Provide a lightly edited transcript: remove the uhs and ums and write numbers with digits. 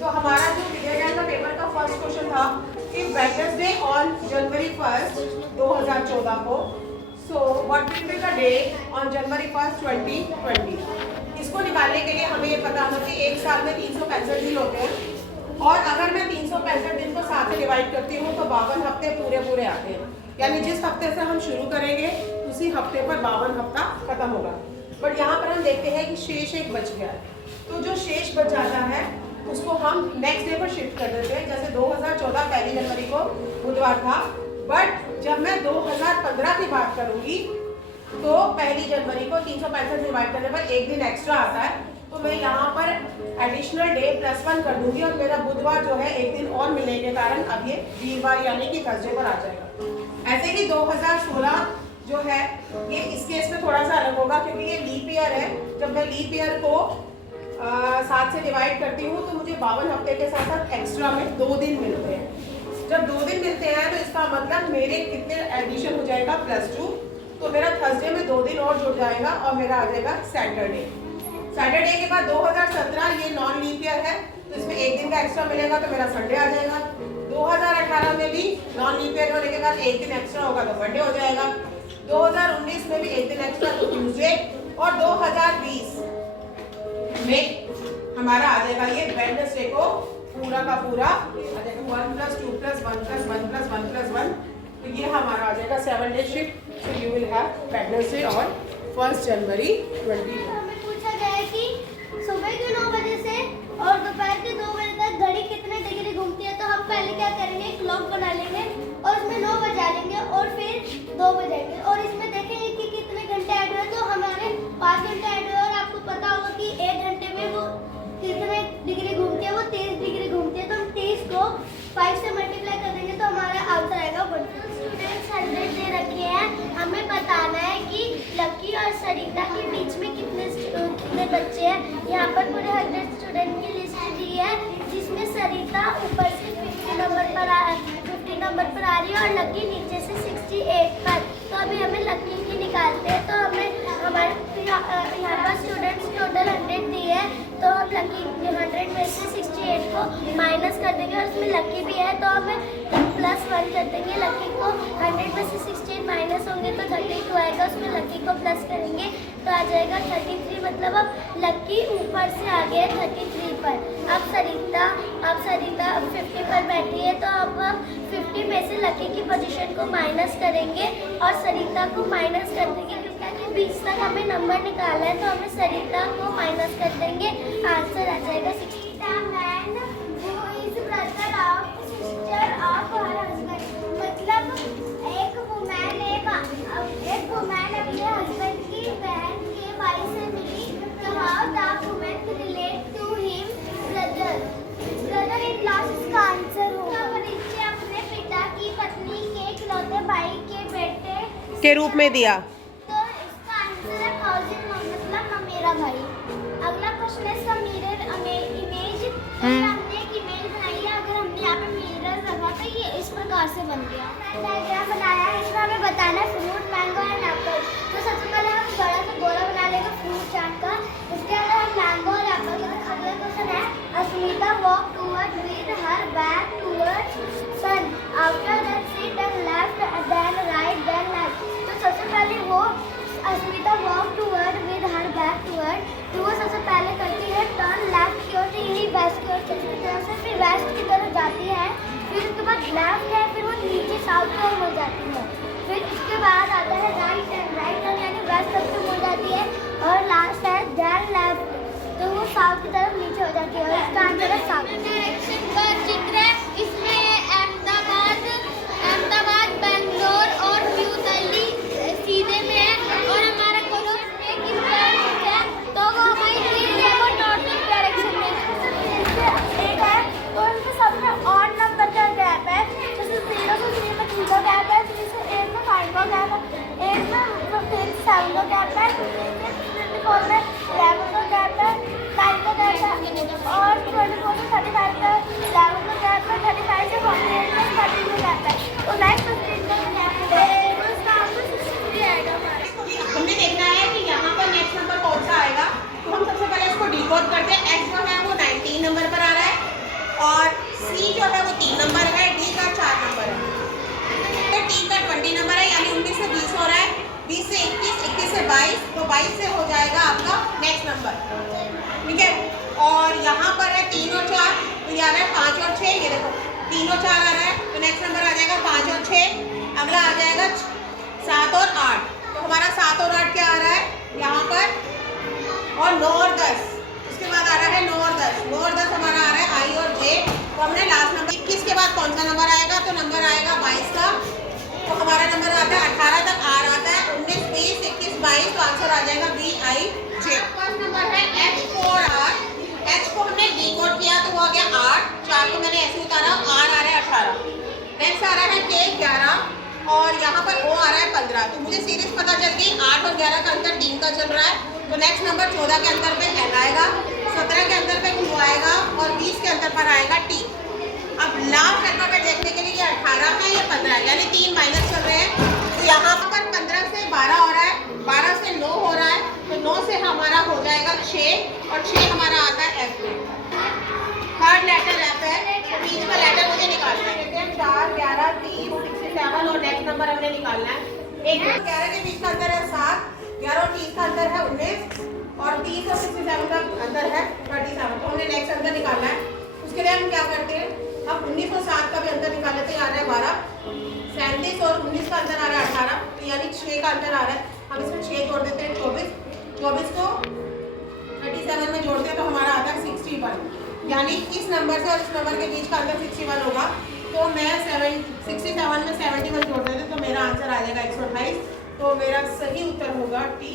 तो हमारा जो विजयज्ञान का पेपर का फर्स्ट क्वेश्चन था कि वेडनेसडे ऑन जनवरी 1 2014 को, so what will be the day on January 1 2020। इसको निकालने के लिए हमें ये पता होना कि एक साल में 365 दिन होते हैं और अगर मैं 365 दिन को 7 से डिवाइड करती हूँ तो 52 हफ्ते पूरे पूरे आते हैं। यानी जिस हफ्ते से हम शुरू करेंगे उसी हफ्ते पर 52 हफ्ता खत्म होगा। बट यहाँ पर हम देखते हैं कि शेष एक बच गया है, तो जो शेष बच जाता है उसको हम नेक्स्ट डे पर शिफ्ट कर देते हैं। जैसे 2014 पहली जनवरी को बुधवार था, बट जब मैं 2015 की बात करूंगी तो पहली जनवरी को 365 डिवाइड करने पर एक दिन एक्स्ट्रा आता है, तो मैं यहाँ पर एडिशनल डे +1 कर दूंगी और मेरा बुधवार जो है एक दिन और मिलने के कारण अब ये वीरवार यानी कि थर्सडे पर आ जाएगा। ऐसे ही 2016 जो है ये इस केस में थोड़ा सा अलग होगा क्योंकि ये लीप ईयर है। जब मैं लीप ईयर को 7 से डिवाइड करती हूँ तो मुझे 52 हफ्ते के साथ साथ एक्स्ट्रा में 2 दिन मिलते हैं। जब 2 दिन मिलते हैं तो इसका मतलब मेरे कितने एडिशन हो जाएगा +2, तो मेरा थर्सडे में 2 दिन और जुड़ जाएगा और मेरा आ जाएगा सैटरडे। सैटरडे के बाद 2017 ये नॉन लीप ईयर है तो इसमें एक दिन का एक्स्ट्रा मिलेगा तो मेरा संडे आ जाएगा। 2018 में भी नॉन लीप ईयर होने के बाद एक दिन एक्स्ट्रा होगा तो मंडे हो जाएगा। 2019 में भी एक दिन एक्स्ट्रा तो ट्यूसडे, और 2020 में हमारा आ जाएगा ये वेडनेसडे को पूरा का पूरा आ जाएगा 1 + 2 + 1 + 1 + 1 + 1, तो ये हमारा आ जाएगा 7 day shift. So you will have Wednesday on 1 जनवरी 2020। हमें पूछा गया है कि सुबह के 9 बजे से और दोपहर के 2 बजे तक घड़ी कितने डिग्री घूमती है। तो हम पहले क्या करेंगे, क्लॉक बना लेंगे और उसमें 9 बजा लेंगे और फिर 2 बजाएंगे और इसमें देखेंगे कि कितने घंटे ऐड हुए। तो हमारे 5 घंटे ऐड हुए और आपको पता होगा कि 1 घंटे में वो कितने डिग्री घूमती है, वो 23 डिग्री घूमती है। तो हम 23 को 5 से मल्टीप्लाई कर देंगे तो हमारा आंसर आएगा 1। स्टूडेंट्स 100 दे रखे हैं, हमें बताना है कि लकी और सरिता के बीच में कितने बच्चे हैं। यहाँ पर पूरे 100 स्टूडेंट की लिस्ट दी है जिसमें सरिता ऊपर से 50 नंबर पर आ रही है और लकी नीचे से 68 पर। तो अभी हमें लकी की निकालते हैं। तो हमें हमारे यहाँ पर स्टूडेंट्स टोटल 100 दी है, तो हम लकी 100 में से 68 को माइनस कर देंगे और उसमें लकी भी है तो हमें +1 कर देंगे। लकी को 100 में से 68 माइनस होंगे तो 32 आएगा, उसमें लकी को प्लस करेंगे तो आ जाएगा 33। मतलब अब लकी ऊपर से आ गया 33 पर। अब सरिता 50 पर बैठी है, तो अब हम 50 में से लकी की पोजीशन को माइनस करेंगे और सरिता को माइनस कर देंगे क्योंकि 20 तक हमें नंबर निकालना है, तो हमें सरिता को माइनस कर देंगे। आंसर आ जाएगा 60। Man who is brother of sister of her husband. मतलब एक वुमैन अपने हस्बैंड की बहन के भाई से मिली। तो how the woman relate to him brother in laws. इसका आंसर होगा परिचय अपने पिता की पत्नी के इकलौते भाई के बेटे के रूप में दिया। तो इसका आंसर है कॉजिन, मतलब मेरा भाई। अगला क्वेश्चन है इसका मिरर इमेज। हमने एक इमेज बनाई है, अगर हमने यहाँ पे मिरर रखा तो ये इस प्रकार से बन गया। डायग्राम बनाया है, इसमें हमें बताना है फ्रूट, मैंगो एंड एप्पल। तो सबसे पहले हम बड़ा सा गोला बना लेंगे फ्रूट चाट का, उसके अंदर हम मैंगो और एप्पल। अगला क्वेश्चन है Asmita walk toward with her back towards sun, after that she turn left then right then left. तो सबसे पहले वो Asmita walk toward with her back toward, तो वो सबसे पहले करती है टर्न लेफ्ट की ओर से, यानी वेस्ट की ओर चलती तरह से, फिर वेस्ट की तरफ जाती है। फिर उसके बाद लेफ्ट है, फिर वो नीचे साउथ की ओर मुड़ जाती है। फिर उसके बाद आता है राइट टर्न यानी वेस्ट तक से मुड़ जाती है और लास्ट है देन लेफ्ट, तो वो साउथ की तरफ नीचे हो जाती है और इसका आंसर है साउथ। डायरेक्शन का चित्र है, इसमें अहमदाबाद, बेंगलोर और न्यू दिल्ली सीधे में है और हमारा क्वेश्चन है कि डायरेक्शन है तो वो हमारी चीज है वो नॉर्थ डायरेक्शन में एक है। तो इनके सबसे ऑड नंबर का गैप है, जैसे 0 से 3 में 3 का गैप है, 3 से 8 में 5 का गैप है, 8 में 7 का गैप है, 3 से 4 में 11 का गैप है, 9 का गैप है और 3 नंबर है, डी का 4 नंबर है, टी का 20 नंबर है, यानी 19 से 20 हो रहा है, 20 से 21, 21 से 22, तो 22 से हो जाएगा आपका नेक्स्ट नंबर, ठीक है। और यहाँ पर है 3 और 4, तो ये आ रहा है 5 और 6, ये देखो 3 और 4 आ रहा है, तो नेक्स्ट नंबर आ जाएगा 5 और 6, अगला आ जाएगा 7 और 8, तो हमारा 7 और 8 क्या आ रहा है यहाँ पर, और 9 और 10, उसके बाद आ रहा है 9 और 10, 9 और 10 हमारा आ रहा है आई और जे, तो हमने लास्ट नंबर 21 के बाद कौन सा नंबर आएगा, तो नंबर आएगा 22 का, तो हमारा नंबर आता है 18 तक आर आता है, 19, 20, 21, 22, तो आंसर आ जाएगा B I J. First number है H4R, H को हमने डिकोड किया तो वो आ गया 8, 4 को मैंने ऐसे उतारा, आर आ रहा है 18, नेक्स्ट आ रहा है के 11, और यहाँ पर ओ आ रहा है 15, तो मुझे सीरीज पता चल गई 8 और 11 का अंतर 3 का चल रहा है, तो नेक्स्ट नंबर 14 के अंतर पे एन आएगा, 17 के अंतर पे क्यू आएगा, और 20 के अंतर पर आएगा टी। अब लास्ट अल्फाबेट देखने के लिए ये 18 है, ये 15 है, यानी 3 माइनस चल रहे हैं, तो यहाँ पर 15 से 12 हो रहा है, 12 से 9 हो रहा है, तो 9 से हमारा हो जाएगा 6, और 6 हमारा आता है एफ में, थर्ड लेटर एफ है, तो बीच का लेटर मुझे निकालना है, 4, 11, 30, 67, और नेक्स्ट नंबर हमने निकालना है, 1 और 11 के बीच का अंतर है 7, 11 और 30 का अंतर है 19, और 30 और 67 का अंतर है 37, तो हमने नेक्स्ट अंतर निकालना है। उसके लिए हम क्या करते हैं, हम 19 और 7 का भी अंतर निकाल लेते हैं, आ रहा है 12, 37 और 19 का अंतर आ रहा है 18, तो यानी 6 का अंतर आ रहा है, हम इसमें 6 जोड़ देते हैं 24, 24 को 37 में जोड़ते हैं तो हमारा आता है 61, यानी इस नंबर से और इस नंबर के बीच का अंतर 61 होगा, तो मैं 67 में 71 जोड़ देते तो मेरा आंसर आ जाएगा 128, तो मेरा सही उत्तर होगा टी।